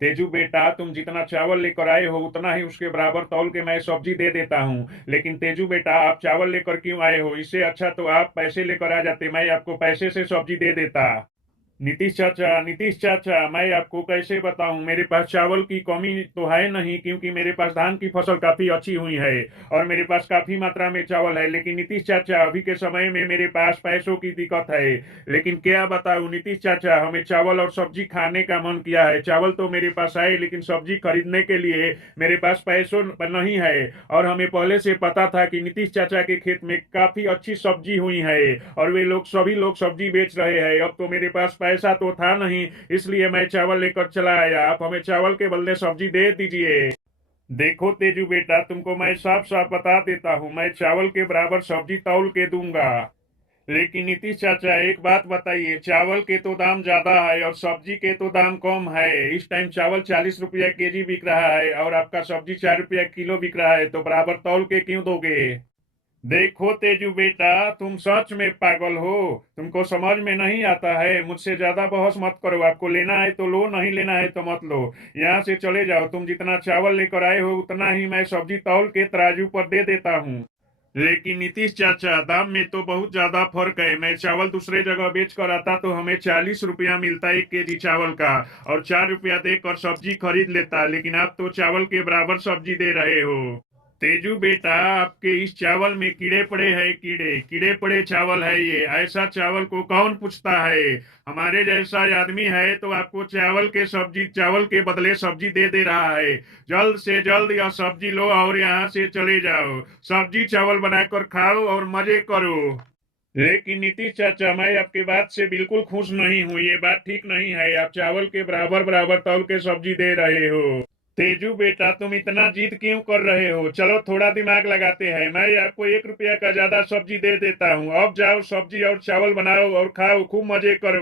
तेजू बेटा, तुम जितना चावल लेकर आए हो उतना ही उसके बराबर तौल के मैं सब्जी दे देता हूँ। लेकिन तेजू बेटा, आप चावल लेकर क्यों आए हो? इससे अच्छा तो आप पैसे लेकर आ जाते, मैं आपको पैसे से सब्जी दे देता। नीतीश चाचा, मैं आपको कैसे बताऊं, मेरे पास चावल की कमी तो है नहीं, क्योंकि मेरे पास धान की फसल काफी अच्छी हुई है और मेरे पास काफी मात्रा में चावल है। लेकिन नीतीश चाचा, अभी के समय में मेरे पास पैसों की दिक्कत है। लेकिन क्या बताऊं नीतीश चाचा, हमें चावल और सब्जी खाने का मन किया है। चावल तो मेरे पास है, लेकिन सब्जी खरीदने के लिए मेरे पास पैसों नहीं है। और हमें पहले से पता था कि नीतीश चाचा के खेत में काफी अच्छी सब्जी हुई है और वे लोग सभी लोग सब्जी बेच रहे हैं। अब तो मेरे पास पैसा तो था नहीं, इसलिए मैं चावल लेकर चला आया। आप हमें चावल के बदले सब्जी दे दीजिए। देखो तेजू बेटा, तुमको मैं साफ साफ बता देता हूँ, मैं चावल के बराबर सब्जी तौल के दूंगा। लेकिन नीतीश चाचा, एक बात बताइए, चावल के तो दाम ज्यादा है और सब्जी के तो दाम कम है। इस टाइम चावल 40 रुपया केजी बिक रहा है और आपका सब्जी 4 रुपया किलो बिक रहा है, तो बराबर तौल के क्यों दोगे? देखो तेजू बेटा, तुम सच में पागल हो। तुमको समझ में नहीं आता है। मुझसे ज्यादा बहस मत करो। आपको लेना है तो लो, नहीं लेना है तो मत लो। यहाँ से चले जाओ। तुम जितना चावल लेकर आए हो उतना ही मैं सब्जी तौल के तराजू पर दे देता हूँ। लेकिन नीतीश चाचा, दाम में तो बहुत ज्यादा फर्क है। मैं चावल दूसरे जगह बेच कर आता तो हमें 40 रुपया मिलता 1 केजी चावल का, और 4 रुपया देकर सब्जी खरीद लेता। लेकिन आप तो चावल के बराबर सब्जी दे रहे हो। तेजू बेटा, आपके इस चावल में कीड़े पड़े हैं। कीड़े कीड़े पड़े चावल है ये। ऐसा चावल को कौन पूछता है? हमारे जैसा आदमी है तो आपको चावल के बदले सब्जी दे दे रहा है। जल्द से जल्द यह सब्जी लो और यहाँ से चले जाओ। सब्जी चावल बनाकर खाओ और मजे करो। लेकिन नीतीश चाचा, मैं आपकी बात से बिल्कुल खुश नहीं हूँ। ये बात ठीक नहीं है। आप चावल के बराबर बराबर तौल के सब्जी दे रहे हो। तेजू बेटा, तुम इतना जिद क्यों कर रहे हो? चलो थोड़ा दिमाग लगाते हैं। मैं आपको 1 रुपया का ज्यादा सब्जी दे देता हूँ। अब जाओ, सब्जी और चावल बनाओ और खाओ, खूब मजे करो।